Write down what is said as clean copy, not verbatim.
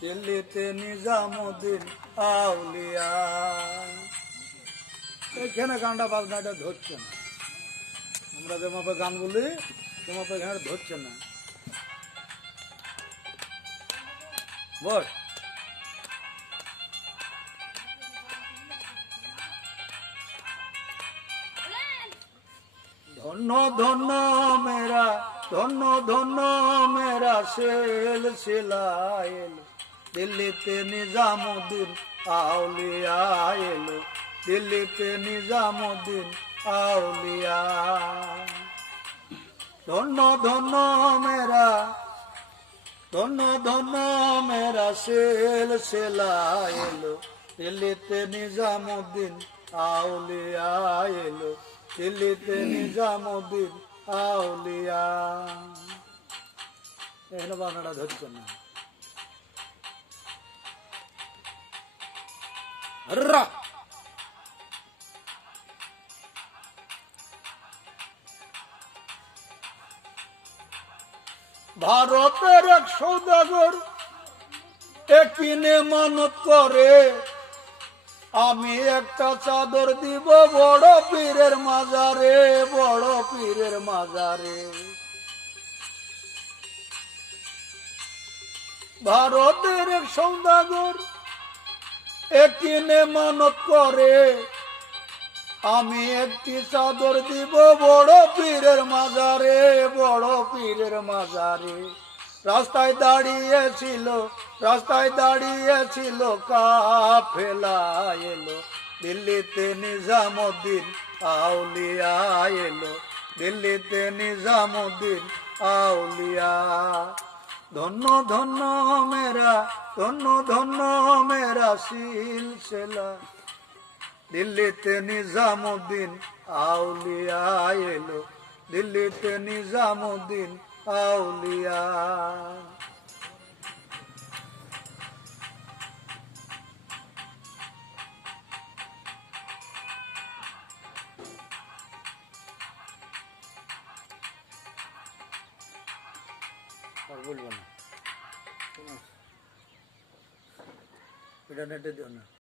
দিল্লিতে নিজামুদ্দিন আউলিয়া। এখানে গানটা বাজনাটা ধরছে না, আমরা যে মাপে গান বলি সে মাপে এখানে ধরছে না। বল ধন্য ধন্য মেরা, ধন্য ধন্য মেরা সিলসিলা এলো, দিল্লিতে নিজামুদ্দিন আউলিয়া এলো, দিল্লিতে নিজামুদ্দিন আউলিয়া। ধন্য ধন্য মেরা, ধন্য ধন্য মেরা সিলসিলা এলো, দিল্লিতে নিজামুদ্দিন আউলিয়া এলো, দিল্লিতে নিজামুদ্দিন আউলিয়া। এখানে বানাটা ধরছে না। ভারতের এক সৌদাগর কিনে মানত করে, আমি একটা চাদর দিব বড় পীরের মাজারে, বড় পীরের মাজারে। ভারতের এক সৌদাগর কিনে মানত করে, আমি একটি চাদর দিব বড় পীরের মাজারে, বড় পীরের মাজারে। রাস্তায় দাঁড়িয়েছিল, রাস্তায় দাঁড়িয়েছিল কাফেলা এলো, দিল্লিতে নিজামুদ্দিন আউলিয়া এলো, দিল্লিতে নিজামুদ্দিন আউলিয়া। ধন্য ধন্য মেরা, ধন্য ধন্য মেরা সিলসিলা, দিল্লিতে নিজামুদ্দিন আউলিয়া এলো, দিল্লিতে নিজামুদ্দিন আউলিয়া। আর বলবো না, এটা নেটে দিও না।